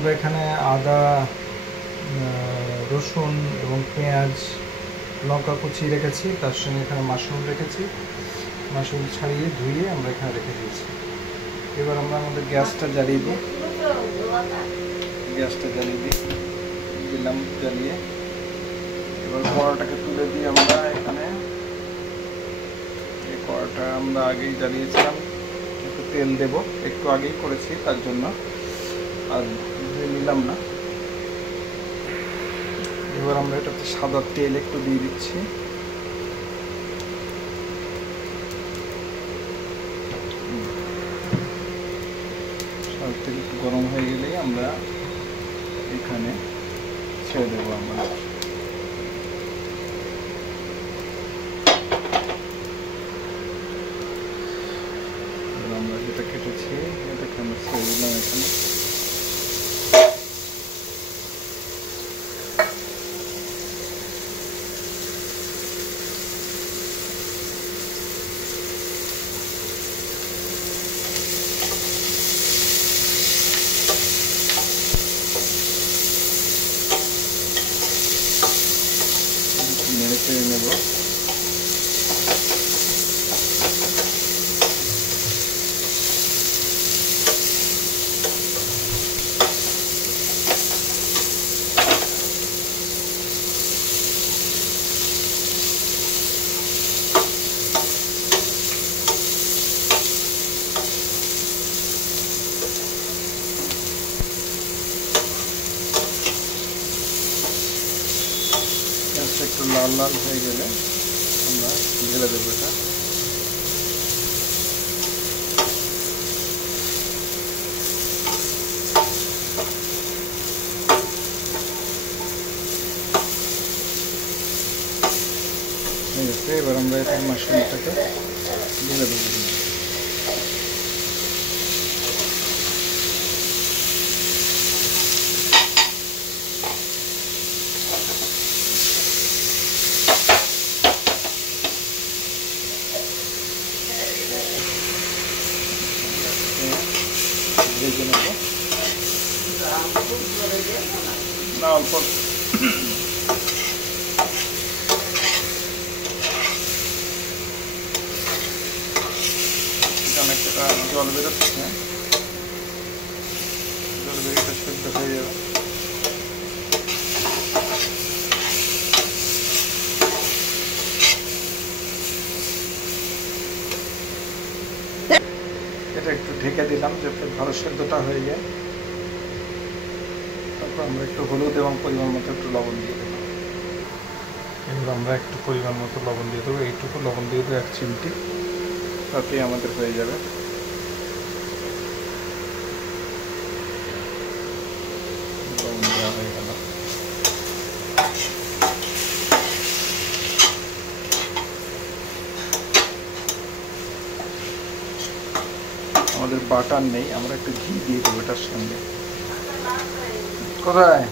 আমরা এখানে আদা, রসুন এবং পেঁয়াজ, লঙ্কা কুচি রেখেছি, তার সঙ্গে এখানে মাশরুম রেখেছি। মাশরুম ছাড়িয়ে ধুয়ে আমরা এখানে রেখে দিয়েছি। এবার আমরা আমাদের গ্যাসটা জ্বালিয়ে দিই। দিলাম জ্বালিয়ে। এবার কড়াটাকে তুলে দিই আমরা এখানে। এই কড়াটা আমরা আগেই জ্বালিয়েছিলাম, একটু তেল দেব, একটু আগেই করেছি তার জন্য আর নিলাম না। এবার আমরা এটাতে সাদা তেল একটু দিয়ে দিচ্ছি। সাদা তেল একটু গরম হয়ে গেলেই আমরা এখানে ছেড়ে দেবো। আমরা যেটা কেটেছি এটাকে আমরা ছেড়ে দিলাম এখানে। নেড়ে চেড়ে নেব। একটু লাল লাল হয়ে গেলে আমরা ঢেলে দেবো এটা। এবার আমরা এখানে মাশরুমটাকে ঢেলে দেবো। ভেজে নেব না, অল্প অনেকটা জল বেরোচ্ছে, জল বেরিয়ে সেদ্ধ হয়ে যাবে। এটা একটু ঢেকে দিলাম যাতে ভালো সেদ্ধটা হয়ে যায়। তারপর আমরা একটু হলুদ এবং পরিমাণ মতো একটু লবণ দিয়ে দেবো। এবার আমরা একটু পরিমাণ মতো লবণ দিয়ে দেবো, এইটুকু লবণ দিয়ে দেবো 1 চিমটি, তাতেই আমাদের হয়ে যাবে। লবণ দেওয়া হয়ে গেল। আমাদের বাটার নেই, আমরা একটু ঘি দিয়ে দেবো এটার সঙ্গে। কোথায়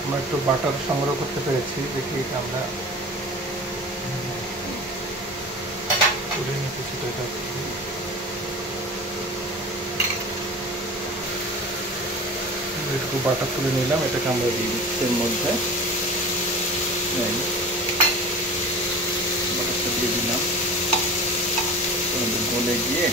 আমরা একটু বাটার সংগ্রহ করতে পেরেছি, দেখি আমরা করে নিতে সেটা। এটা একটু বাটার তুলে নিলাম, এটাকে আমরা দিয়ে দিচ্ছি এর মধ্যে। বাটারটা দিয়ে দিলাম, গলে গিয়ে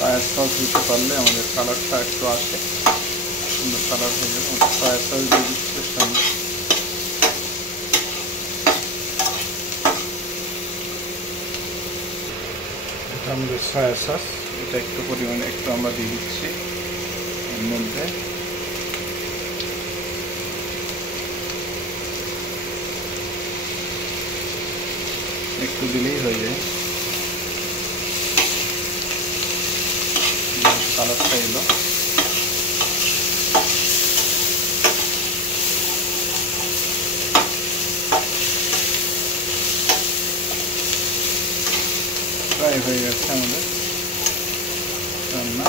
সয়া সস দিতে পারলে আমাদের কালারটা একটু আসে, সুন্দর কালার হয়ে যাবে। সয়া সস দিয়ে দিচ্ছে সঙ্গে। এটা আমাদের সয়া সস, এটা একটু পরিমাণে একটু আমরা দিয়ে দিচ্ছি এর মধ্যে। একটু দিলেই হয়ে যায়। কালারটা এলো। প্রায় হয়ে গেছে আমাদের রান্না।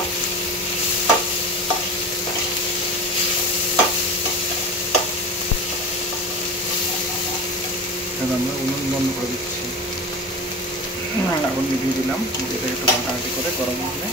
আমরা উনুন বন্ধ করে দিচ্ছি, আগুন নিভিয়ে দিলাম। এটাকে একটু ঘাঁটাঘাঁটি করে গরম হলে